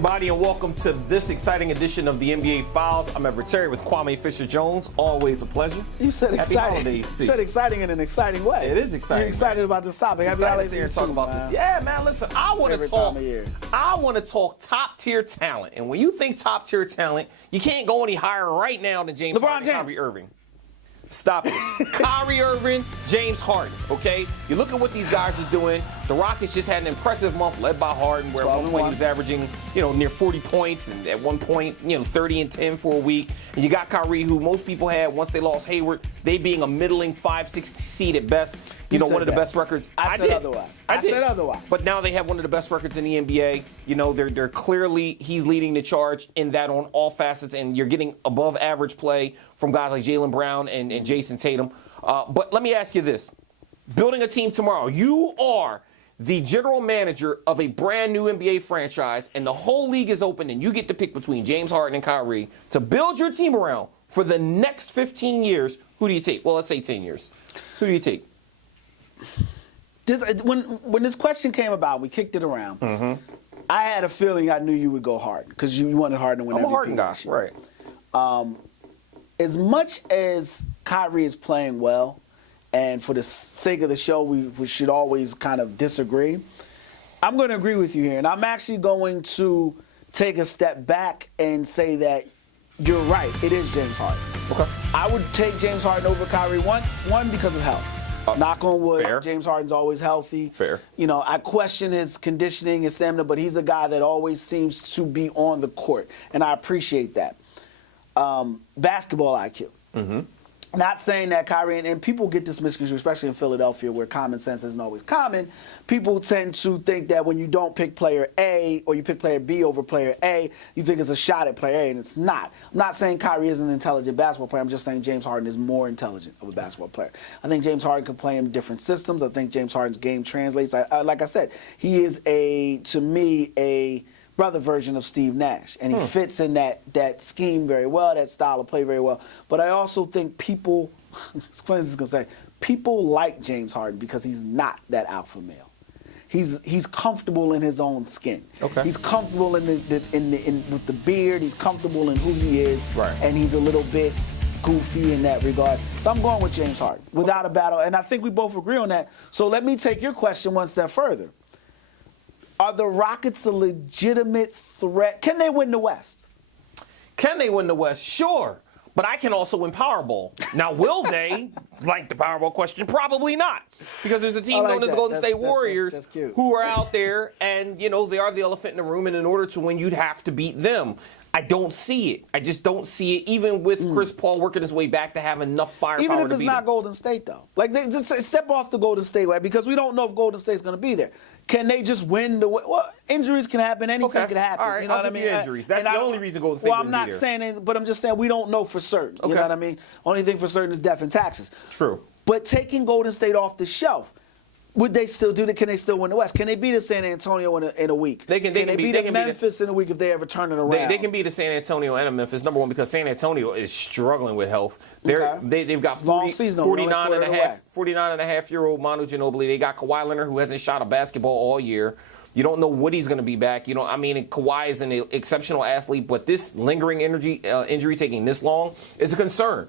everybody, and welcome to this exciting edition of the NBA Files. I'm Everett Terry with Kwame Fisher-Jones. Always a pleasure. You said Happy exciting. holidays to You said you. exciting in an exciting way. It is exciting. You're excited about this topic. It's Happy exciting holidays to hear to talk you, about man. this. Yeah, man. Listen, I want to Favorite talk. time of year. I want to talk top tier talent, and when you think top tier talent, you can't go any higher right now than James Harden and Kyrie Irving. Stop it. Kyrie Irving, James Harden, okay? You look at what these guys are doing. The Rockets just had an impressive month led by Harden, where at one point he was averaging, near 40 points, and at one point, 30 and 10 for a week. And you got Kyrie, who most people had once they lost Hayward, they being a middling 5-6 seed at best. One of the best records. I said otherwise. I said otherwise. But now they have one of the best records in the NBA. They're clearly, he's leading the charge in that on all facets, and you're getting above average play from guys like Jaylen Brown and Jason Tatum. But let me ask you this. Building a team tomorrow, you are the general manager of a brand new NBA franchise, and the whole league is open, and you get to pick between James Harden and Kyrie to build your team around for the next 15 years. Who do you take? Well, let's say 10 years. Who do you take? When this question came about, we kicked it around. Mm-hmm. I had a feeling I knew you would go Harden because you wanted Harden to win MVP. I'm a Harden guy, right? As much as Kyrie is playing well, and for the sake of the show, we should always kind of disagree. I'm going to agree with you here, and I'm actually going to take a step back and say that you're right. It is James Harden. Okay. I would take James Harden over Kyrie one because of health. Knock on wood, fair. James Harden's always healthy. Fair. I question his conditioning, his stamina, but he's a guy that always seems to be on the court, and I appreciate that. Basketball IQ. Mm-hmm. Not saying that Kyrie, and people get this misconstrued, especially in Philadelphia where common sense isn't always common. People tend to think that when you don't pick player A or you pick player B over player A, you think it's a shot at player A, and it's not. I'm not saying Kyrie is an intelligent basketball player. I'm just saying James Harden is more intelligent of a basketball player. I think James Harden can play in different systems. I think James Harden's game translates. Like I said, he is, to me, a brother version of Steve Nash, and he fits in that scheme very well, that style of play very well. But I also think people, as funny as it's gonna say, people like James Harden because he's not that alpha male. He's comfortable in his own skin. Okay. He's comfortable with the beard. He's comfortable in who he is, right. And he's a little bit goofy in that regard. So I'm going with James Harden without a battle, and I think we both agree on that. So let me take your question one step further. Are the Rockets a legitimate threat? Can they win the West? Can they win the West? Sure. But I can also win Powerball. Now, will they, like the Powerball question? Probably not. Because there's a team known as the Golden State Warriors who are out there, and, they are the elephant in the room, and in order to win, you'd have to beat them. I don't see it. I just don't see it, even with Chris Paul working his way back to have enough firepower to beat Even if it's not Golden State, though. Like, they just step off the Golden State way, because we don't know if Golden State's going to be there. Can they just win the way? Well, injuries can happen. Anything can happen. All right, you know what I mean? Injuries. That's the only reason Golden State wouldn't be there. Well, I'm not saying it, but I'm just saying we don't know for certain. You know what I mean? Only thing for certain is death and taxes. True. But taking Golden State off the shelf, would they still do that? Can they still win the West? Can they beat the San Antonio in a week? Can they beat Memphis in a week if they ever turn it around? They can beat the San Antonio and a Memphis, number one, because San Antonio is struggling with health. They've got 49.5-year-old Manu Ginobili. They got Kawhi Leonard, who hasn't shot a basketball all year. You don't know what he's going to be back. And Kawhi is an exceptional athlete, but this lingering injury taking this long is a concern,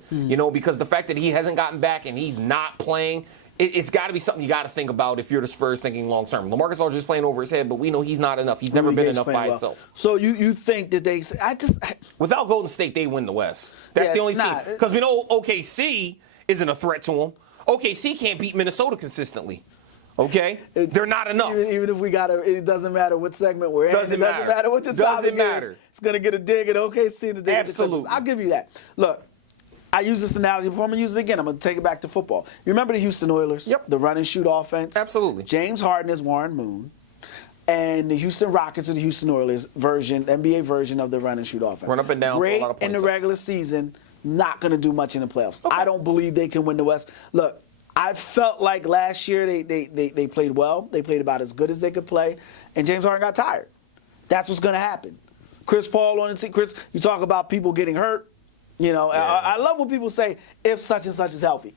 because the fact that he hasn't gotten back and he's not playing, it's got to be something you got to think about if you're the Spurs thinking long term. LaMarcus Aldridge is playing over his head, but we know he's not enough. He's never been enough by himself. So you think that they? Without Golden State, they win the West. That's the only team, because we know OKC isn't a threat to them. OKC can't beat Minnesota consistently. Okay, they're not enough. Even if we it doesn't matter what segment we're in. It doesn't matter what the topic is. It's going to get a dig at OKC and a dig at the Clippers. I'll give you that. Look, I used this analogy before. I'm going to use it again. I'm going to take it back to football. You remember the Houston Oilers? Yep. The run and shoot offense? Absolutely. James Harden is Warren Moon. And the Houston Rockets are the Houston Oilers version, NBA version of the run and shoot offense. Run up and down. Great for a lot of points in the regular season, not going to do much in the playoffs. Okay. I don't believe they can win the West. Look, I felt like last year they played well. They played about as good as they could play. And James Harden got tired. That's what's going to happen. Chris Paul on the team. Chris, you talk about people getting hurt. I love when people say, if such and such is healthy.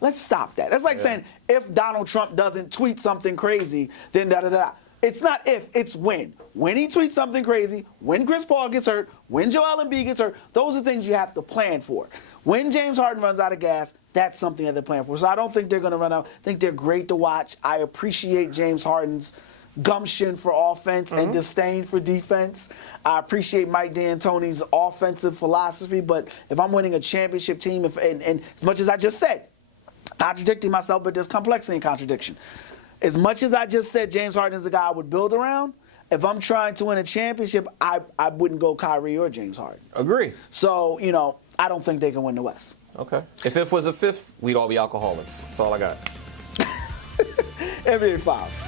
Let's stop that. That's like saying, if Donald Trump doesn't tweet something crazy, then da-da-da. It's not if, it's when. When he tweets something crazy, when Chris Paul gets hurt, when Joel Embiid gets hurt, those are things you have to plan for. When James Harden runs out of gas, that's something that they're planning for. So I don't think they're going to run out. I think they're great to watch. I appreciate James Harden's gumption for offense and disdain for defense. I appreciate Mike D'Antoni's offensive philosophy, but if I'm winning a championship team, and as much as I just said, contradicting myself, but there's complexity in contradiction. As much as I just said James Harden is the guy I would build around, if I'm trying to win a championship, I wouldn't go Kyrie or James Harden. Agree. So, I don't think they can win the West. Okay. If it was a fifth, we'd all be alcoholics. That's all I got. NBA Files.